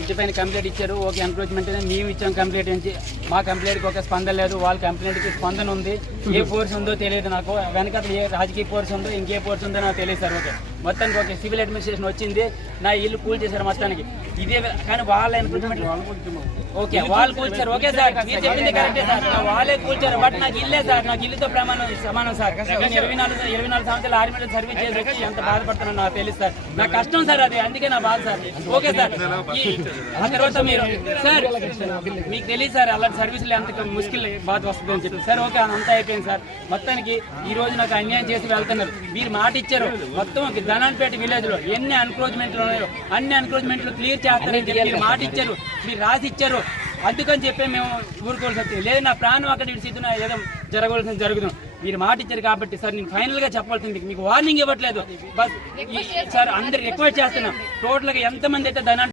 ఇంటి పైన కంప్లైంట్ ఇచ్చారు, ఓకే ఎంక్రోచ్మెంట్ మేము ఇచ్చాం కంప్లైంట్ నుంచి, మా కంప్లైంట్కి ఒక స్పందన లేదు, వాళ్ళ కంప్లైంట్కి స్పందన ఉంది. ఏ ఫోర్స్ ఉందో తెలియదు నాకు, వెనక ఏ రాజకీయ ఫోర్స్ ఉందో ఇంకే ఫోర్స్ ఉందో నాకు తెలియదు సార్. ఓకే మొత్తానికి ఓకే సివిల్ అడ్మినిస్ట్రేషన్ వచ్చింది, నా ఇల్లు కూల్ చేశారు మొత్తానికి. ఇదే కానీ వాళ్ళ ఎంక్రోచ్మెంట్ ఓకే వాళ్ళు కూల్చారు. ఓకే సార్ మీరు చెప్పింది కరెక్టే సార్, వాళ్ళే కూల్చారు. బట్ నాకు ఇల్లే సార్, నాకు ఇల్లుతో సమానం సార్. నేను 24 సంవత్సరాలు ఆర్మీలో సర్వీస్ చేసి వచ్చి ఎంత బాధపడుతున్నాను నాకు తెలుసు సార్. నా కష్టం సార్ అది, అందుకే నా బాధ సార్. ఓకే సార్ ఆ తర్వాత మీరు సార్ మీకు తెలియదు సార్ అలాంటి సర్వీసులు ఎంత ముష్కిల్ బాధ వస్తుంది అని చెప్పి సార్. ఓకే అంతా అయిపోయింది సార్. మొత్తానికి ఈ రోజు నాకు అన్యాయం చేసి వెళ్తున్నారు. మీరు మాట ఇచ్చారు మొత్తం ధనాన్పేట విలేజ్ లో ఎన్ని ఎన్క్రోచ్మెంట్లు ఉన్నాయో అన్ని ఎన్క్రోచ్మెంట్లు క్లియర్ చేస్తారని చెప్పి మీరు మాట ఇచ్చారు, మీరు రాసి ఇచ్చారు. అందుకని చెప్పి మేము ఊరుకోవాల్సి వచ్చింది. లేదు నా ప్రాణం అక్కడ ఇడిచిద్దున ఏదో జరగవలసింది జరుగుతుంది. మీరు మాట ఇచ్చారు కాబట్టి సార్ నేను ఫైనల్ గా చెప్పాల్సింది, మీకు వార్నింగ్ ఇవ్వట్లేదు బస్ సార్. అందరు రిక్వెస్ట్ చేస్తున్నాం, టోటల్ గా ఎంతమంది అయితే ధనాన్ని